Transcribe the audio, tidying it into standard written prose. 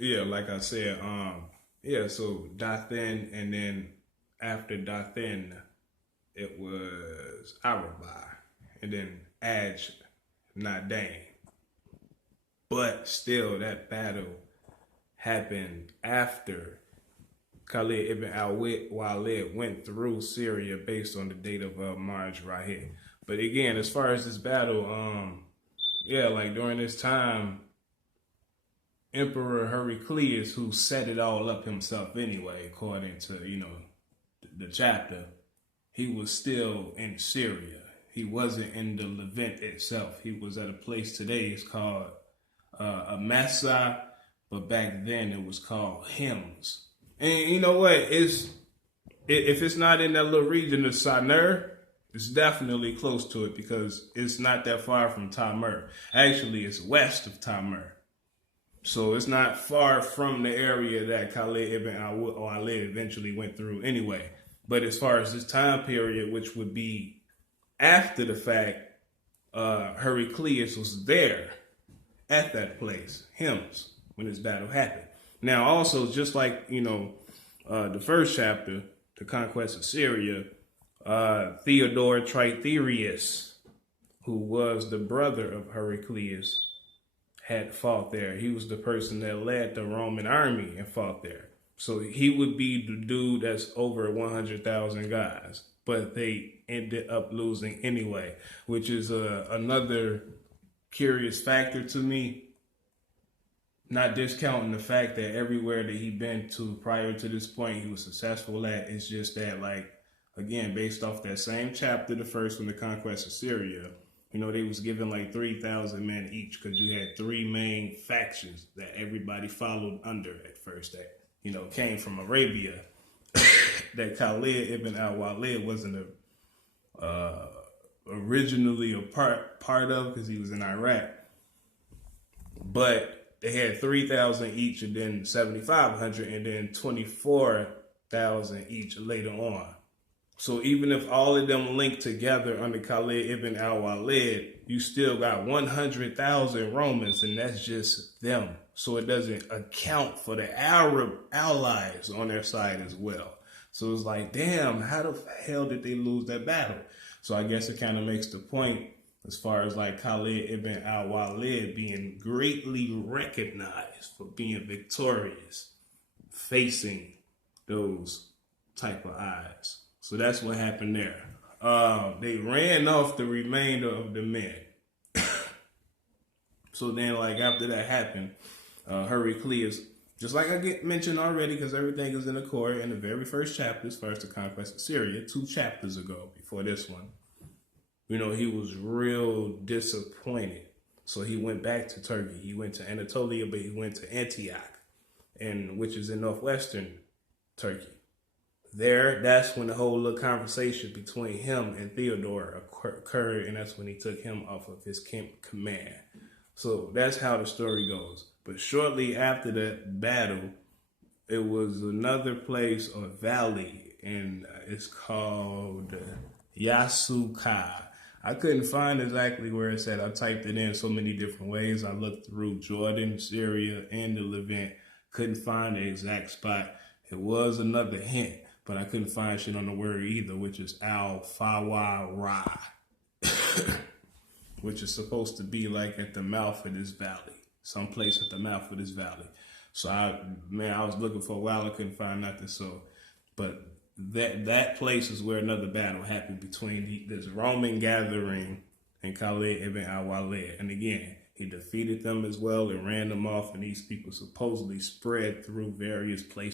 Yeah, like I said, yeah, so Dathan, and then after Dathan, it was Arabah, and then Ajnadayn. But still, that battle happened after Khalid ibn al-Walid went through Syria based on the date of Marj Rahid. But again, as far as this battle, yeah, like during this time, Emperor Heraclius, who set it all up himself anyway, according to the chapter, he was still in Syria. He wasn't in the Levant itself. He was at a place today. It's called Amasa, but back then it was called Hims. And you know what? If it's not in that little region of Sanur, it's definitely close to it because it's not that far from Tamur. Actually, it's west of Tamur. So it's not far from the area that Khalid ibn al-Walid eventually went through anyway. But as far as this time period, which would be after the fact, Heraclius was there at that place, Hims, when this battle happened. Now, also, just like, the first chapter, the conquest of Syria, Theodore Trithyrius, who was the brother of Heraclius, had fought there. He was the person that led the Roman army and fought there. So he would be the dude that's over 100,000 guys. But they ended up losing anyway, which is another curious factor to me. Not discounting the fact that everywhere that he'd been to prior to this point, he was successful at. It's just that, like, again, based off that same chapter, the first one, the conquest of Syria, they was given like 3,000 men each because you had three main factions that everybody followed under at first that, came from Arabia that Khalid ibn al-Walid wasn't originally a part of because he was in Iraq. But they had 3,000 each and then 7,500 and then 24,000 each later on. So even if all of them linked together under Khalid ibn al-Walid, you still got 100,000 Romans, and that's just them. So it doesn't account for the Arab allies on their side as well. So it's like, damn, how the hell did they lose that battle? So I guess it kind of makes the point as far as like Khalid ibn al-Walid being greatly recognized for being victorious, facing those type of odds. So that's what happened there. They ran off the remainder of the men. So then, like, after that happened, Heraclius, just like I mentioned already, because everything is in accord in the very first chapter, as far as the conquest of Syria, 2 chapters ago, before this one, he was real disappointed. So he went back to Turkey. He went to Anatolia, but he went to Antioch, which is in northwestern Turkey. That's when the whole little conversation between him and Theodore occurred, and that's when he took him off of his command. So that's how the story goes. But shortly after that battle, it was another place or valley, and it's called Yasuka. I couldn't find exactly where it's at. I typed it in so many different ways. I looked through Jordan, Syria, and the Levant. Couldn't find the exact spot. It was another hint, but I couldn't find shit on the word either, which is Al-Fawara, which is supposed to be like at the mouth of this valley, someplace at the mouth of this valley. So I was looking for a while. I couldn't find nothing. So, but that place is where another battle happened between this Roman gathering and Khalid ibn al-Walid. And again, he defeated them as well and ran them off. And these people supposedly spread through various places